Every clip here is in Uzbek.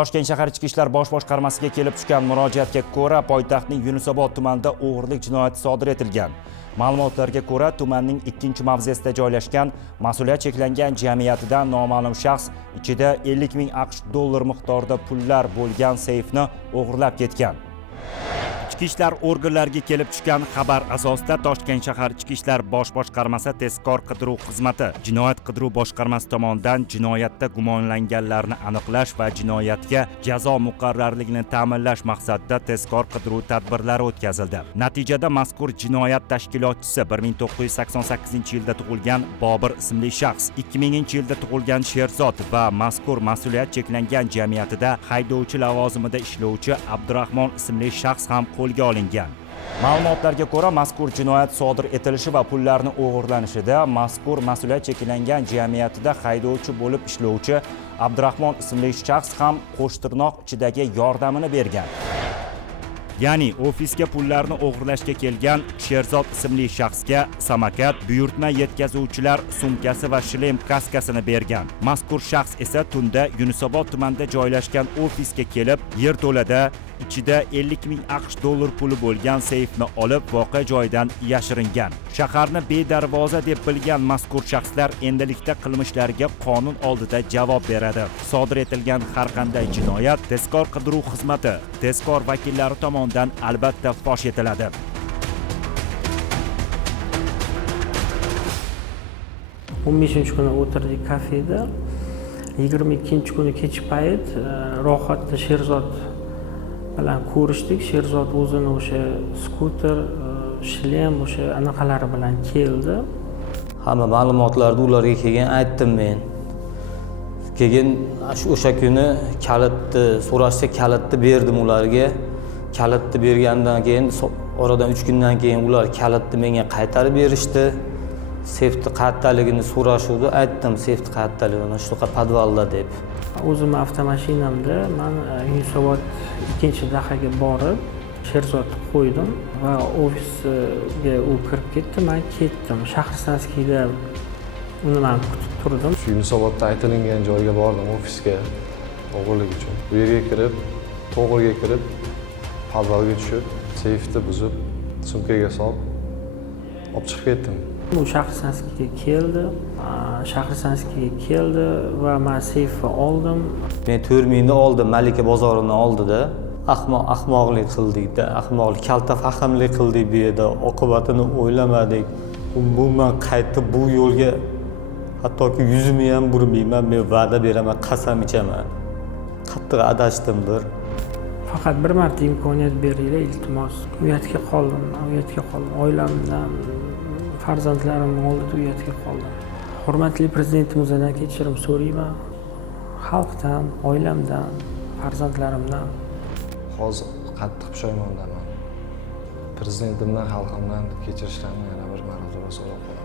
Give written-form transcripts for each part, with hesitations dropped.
Toshkent shahar Ichki ishlar bosh boshqarmasiga kelib tushgan murojaatga ko'ra, poytaxtning Yunusobod tumanida o'g'irlik jinoyati sodir etilgan. Ma'lumotlarga ko'ra, tumanning 2-mavzesida joylashgan mas'uliyat cheklangan jamiyatidan noma'lum shaxs ichida 50 ming AQSh dollar miqdorida pullar bo'lgan seyfni o'g'irlab ketgan. Ichki ishlar organlariga kelib tushgan xabar asosida Toshkent shahar Ichki ishlar bosh boshqarmasi tezkor qidiruv xizmati Jinoyat qidiruv boshqarmasi tomonidan jinoyatda gumonlanganlarni aniqlash va jinoyatga jazo muqarrarligini ta'minlash maqsadida tezkor qidiruv tadbirlari o'tkazildi. Natijada mazkur jinoyat tashkilotchisi 1988-yilda tug'ilgan Bobir ismli shaxs, 2000-yilda tug'ilgan Sherzod va mazkur mas'uliyat cheklangan jamiyatida haydovchi lavozimida ishlovchi Abdurahmon ismli shaxs ham qo'lga olingan. Ma'lumotlarga ko'ra, mazkur jinoyat sodir etilishi va pullarni o'g'irlanishida mazkur mas'uliyat cheklangan jamiyatida haydovchi bo'lib ishlovchi Abdurahmon ismli shaxs ham qo'shtirnoq ichidagi yordamini bergan. Ya'ni ofisga pullarni o'g'irlashga kelgan Sherzod ismli shaxsga samokat, buyurtma yetkazuvchilar sumkasi va shlem kaskasini bergan. Mazkur shaxs esa tunda Yunusobod tumanida joylashgan ofisga kelib, yerto'lada ichida 50 ming AQSh dollar puli bo'lgan seyfni olib, voqea joyidan yashiringan. Shaharni bedarvoza deb bilgan mazkur shaxslar endilikda qilmishlariga qonun oldida javob beradi. Sodir etilgan har qanday jinoyat tezkor qidiruv xizmati tezkor vakillari tomonidan albatta fosh etiladi. Kuni o'tirdik kafeda. 22-kuni kech payt rohatda Sherzod bilan ko'rishdik. Sherzod o'zini o'sha skuter, shlem, o'sha anaqalari bilan keldi. Hamma ma'lumotlarni ularga kelgan aytdim men. Keyin o'sha kuni kalitni so'rashsa kalitni berdim ularga. Kalitni bergandan keyin oradan 3 kundan keyin ular kalitni menga qaytarib berishdi. Seyfni qayerdaligini so'rashuvdi, aytdim seyfni qayerdaligini, shunaqa podvalda deb. O'zim avtomashinamda men Yunusobod 2-dahaga borib, Sherzodni qo'ydim va ofisga u kirib ketdi, men ketdim. Shahrsanskiyda uni men kutib turdim. Yunusobodda aytilingan joyga bordim, ofisga o'g'irlik uchun. Bu yerga kirib, to'g'riga kirib, podvalga tushib, seyfni buzib, sumkaga solib, olib chiqib ketdim. U Shahrsanskiyga keldi va men seyfni oldim. Men 4 mingni oldim, Malika bozorini oldida. Ahmoqlik qildik-da, ahmoqlik, kalta fahmlik qildik bu yerda, oqibatini o'ylamadik. Umuman qaytib bu yo'lga hattoki yuzimni ham burmayman, men va'da beraman, qasam ichaman. Qattiq adashdim-dir. Faqat bir marta imkoniyat beringlar, iltimos. Uyatga qoldim, oilamdan, farzandlarim oldida uyatga qoldim. Hurmatli prezidentimizdan kechirim so'rayman. Xalqdan, oilamdan, farzandlarimdan. Hozir qattiq pushaymondaman. Prezidentimdan, xalqimdan kechirishlarini yana bir marotaba so'rab qolaman.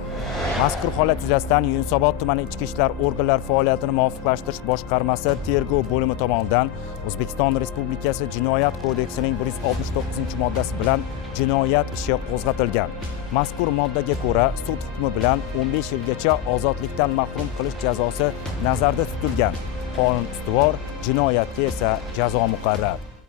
Mazkur holat yuzasidan Yunusobod tumani Ichki ishlar organlari faoliyatini muvofiqlashtirish boshqarmasi tergov bo'limi tomonidan O'zbekiston Respublikasi Jinoyat kodeksining 169-moddasi bilan jinoyat ishi qo'zg'atilgan. Mazkur moddaga ko'ra sud hukmi bilan 15 yilgacha ozodlikdan mahrum qilish jazosi nazarda tutilgan. Qonun ustuvor, jinoyatga esa jazo muqarrar.